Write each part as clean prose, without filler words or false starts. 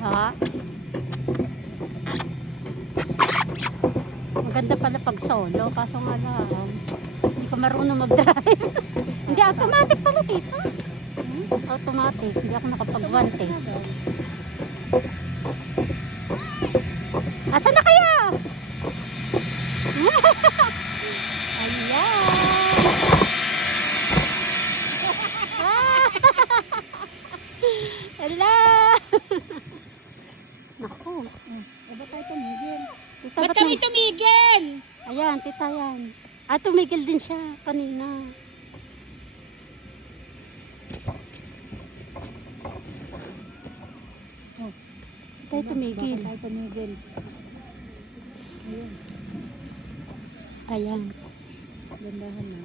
Ha? Maganda pala pag solo, kaso nga lang, hindi ko marunong mag-drive. Hindi, automatic pala dito. Automatic, hindi ako nakapag-1 Asa na kayo? Ayan. Hello. Naku. Ba't tayo tumigil? Tita, Ba't ba't kami na- tumigil? Ayan, tita yan. Tumigil din siya kanina. Tayo tumigil. Bakit tayo tumigil? Ayun, Ayan. gandahan na.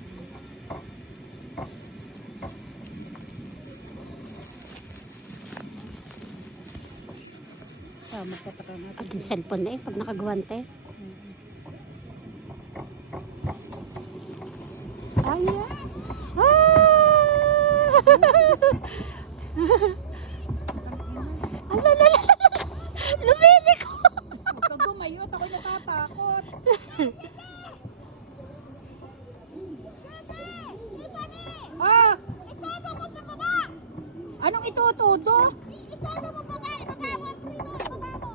Magpapataw natin. At yung cellphone na pag nakagwante. Ayan. Alalala. Lumili ko. Huwag kang gumayot, ako natatakot. Ah! Itodo mo pa baba! Anong itutudo? Itodo mo pa baba! Ibaba mo ang primo! Ibaba mo!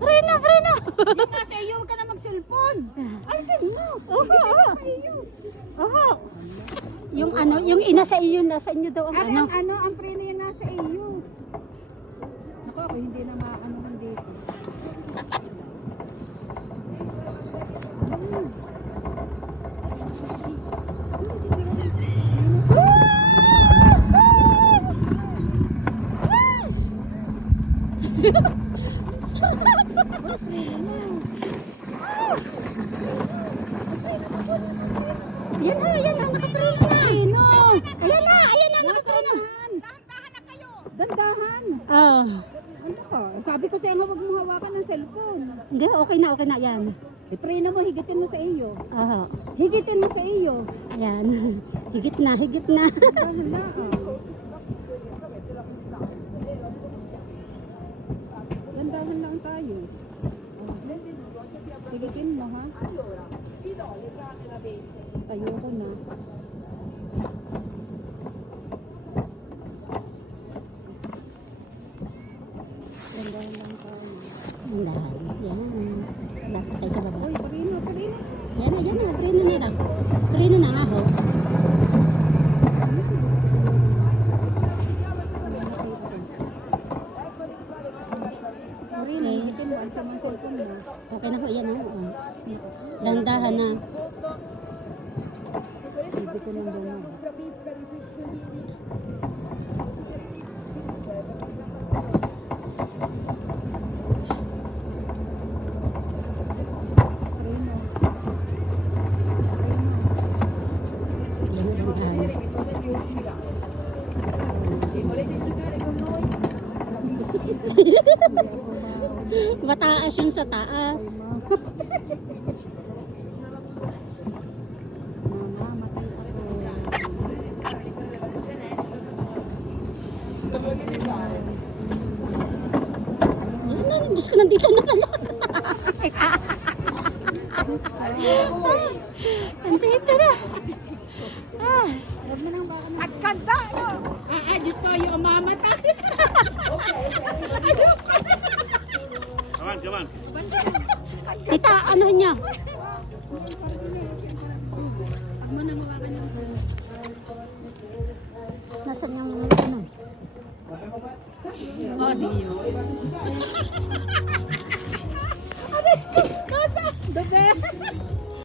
Frena, frena. Yung nasa iyo, huwag ka na mag-cellphone! Alisin mo! Oho. Yung ano, yung ina sa iyo, nasa inyo daw ang ano. Ang preno yung nasa iyo. Naku, ako hindi na makakanuhan dito. Yan na, nakapreno na. Ayan na, nakapreno. Dahan-dahan na kayo! Dandahan! Oh, Ano ka? Sabi ko sa'yo, huwag mo hawakan ng cellphone. hindi, okay na yan. Preno mo, higitin mo sa iyo. Oho, Higitin mo sa iyo. ayan. Higit na. Dahan na. Dandahan lang tayo. Higitin mo, ha? Tayo ko na. Dandahan lang tayo. Ang dahan. Yan. Dapat tayo sa baba. Uy, preno. Yan na, preno na lang. Preno na nga ho. Preno, higitin mo. Ang samang cellphone mo. Okay na ho, yan ho. Dandahan na. Hindi ko nang doon. Yan, dandahan. Mataas yun sa taas. Yan na, Diyos ko, nandito na pala. Nandito na. Huwag mo nang baka na. At ganda, no? Diyos ko, yung mamatay. Come on. Tita, ano niya? Huwag mo nang hawakan ng Nasaan yung ano? body yun. Nasa, the best.